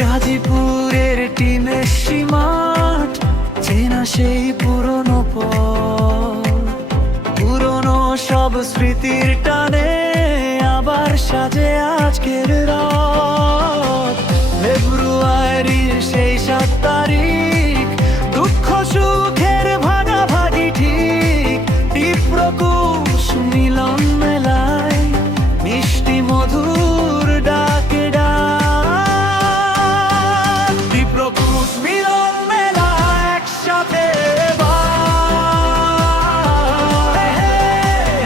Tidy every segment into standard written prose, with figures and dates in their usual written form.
গাজীপুরের টিমের সীমাট চেনা সেই পুরনো পুরনো সব স্মৃতির টানে আবার সাজে আজকের রাত। ফেব্রুয়ারির সেই 7 তারিখ, দুঃখ সুখের ভাগাভাগি ঠিক, তীব্রকুশ মিলন মেলায় মিষ্টি মধুর ডাকে ডাক। তীব্রকুশ মিলন মেলা একসাথে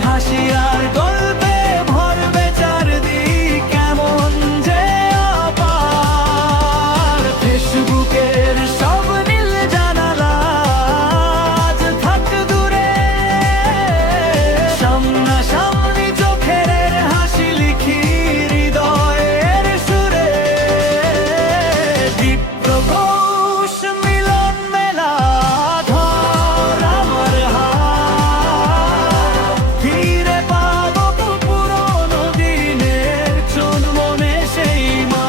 হাসি আর গল্পে ভরবে চারদিক, কেমন যে অপার। ফেসবুকের সব নীল জানালা আজ থাক দূরে, সামনাসামনি চোখের হাসি লিখি হৃদয়ের সুরে। তীব্রকুশ মিলন মেলা, ধর আমার হাত, ফিরে পাবো পুরনো দিনের চুনমনে সেই মা।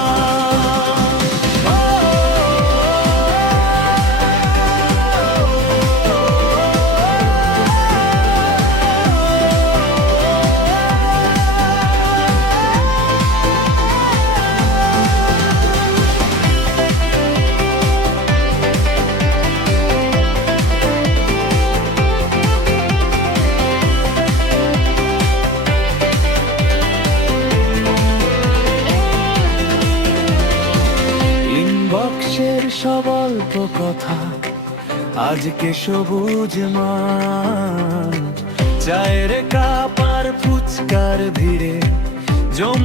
ইনবক্সের সব অল্প কথা আজকে সবুজ মাঠ, চায়ের কাপ আর ফুচকার ভিড়ে জম